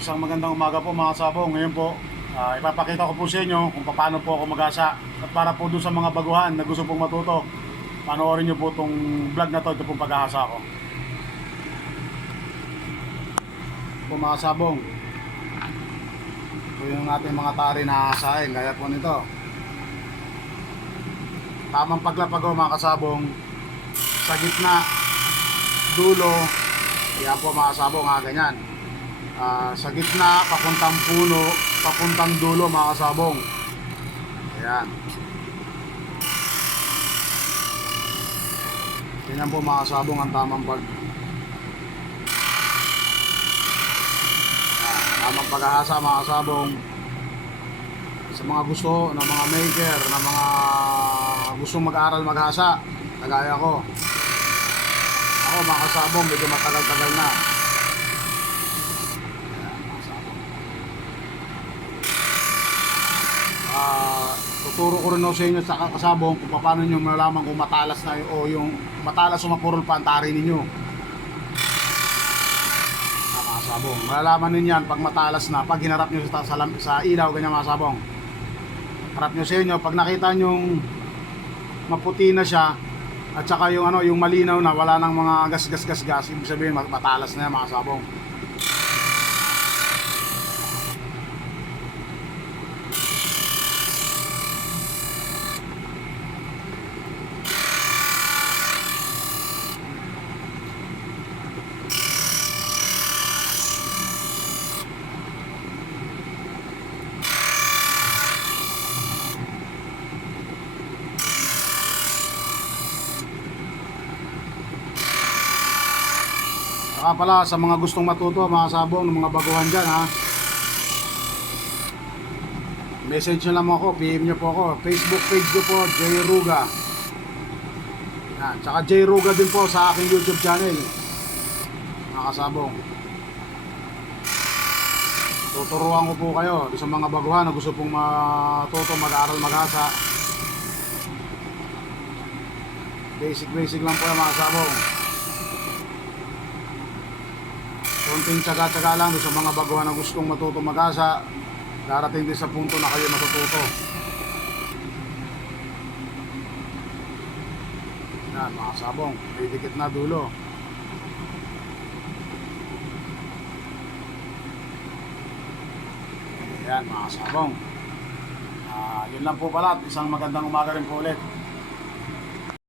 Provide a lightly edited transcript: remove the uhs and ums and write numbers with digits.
Isang magandang umaga po mga sabong. Ngayon po, ipapakita ko po sa inyo kung paano po ako mag-asa. At para po dun sa mga baguhan na gusto pong matuto, panoorin nyo po itong vlog na to, ito pong pag-asa ko. Po mga sabong, ito yung ating mga tari na asahin, gaya po nito. Tamang paglapag ko mga kasabong, sa gitna, dulo, yan po mga sabong, ganyan. Sa gitna, papuntang puno, papuntang dulo mga kasabong. Ayan. Ganyan po mga kasabong ang tamang tamang pag-ahasa mga kasabong. Sa mga gusto ng mga maker, na mga gustong mag-aral maghasa, kagaya ko. Ako mga kasabong, medyo matagal-tagal na. Tuturo ko rin sa inyo sa kasabong kung paano nyo malalaman kung matalas na o yung matalas o mapurol pa ang tari ninyo. Mga kasabong, malalaman ninyo yan pag matalas na, pag hinarap nyo sa ilaw, ganyan mga kasabong. Harap nyo sa inyo, pag nakita nyo maputi na siya at saka yung yung malinaw na, wala nang mga gas, ibig sabihin matalas na yan mga kasabong. Saka pala sa mga gustong matuto mga sabong, ng mga baguhan dyan message nyo lang ako, PM nyo po ako. Facebook page ko po, J Ruga. Yan. Tsaka J Ruga din po sa aking YouTube channel mga kasabong. Tuturuan ko po kayo sa mga baguhan na gusto pong matuto mag-aaral maghasa. Basic lang po yung mga kasabong. Konting tsaga-tsaga lang sa mga baguhan na gustong matuto mag-asa. Darating din sa punto na kayo matututo. Yan mga sabong, may dikit na dulo. Yan mga sabong. Yun lang po pala, isang magandang umaga rin po ulit.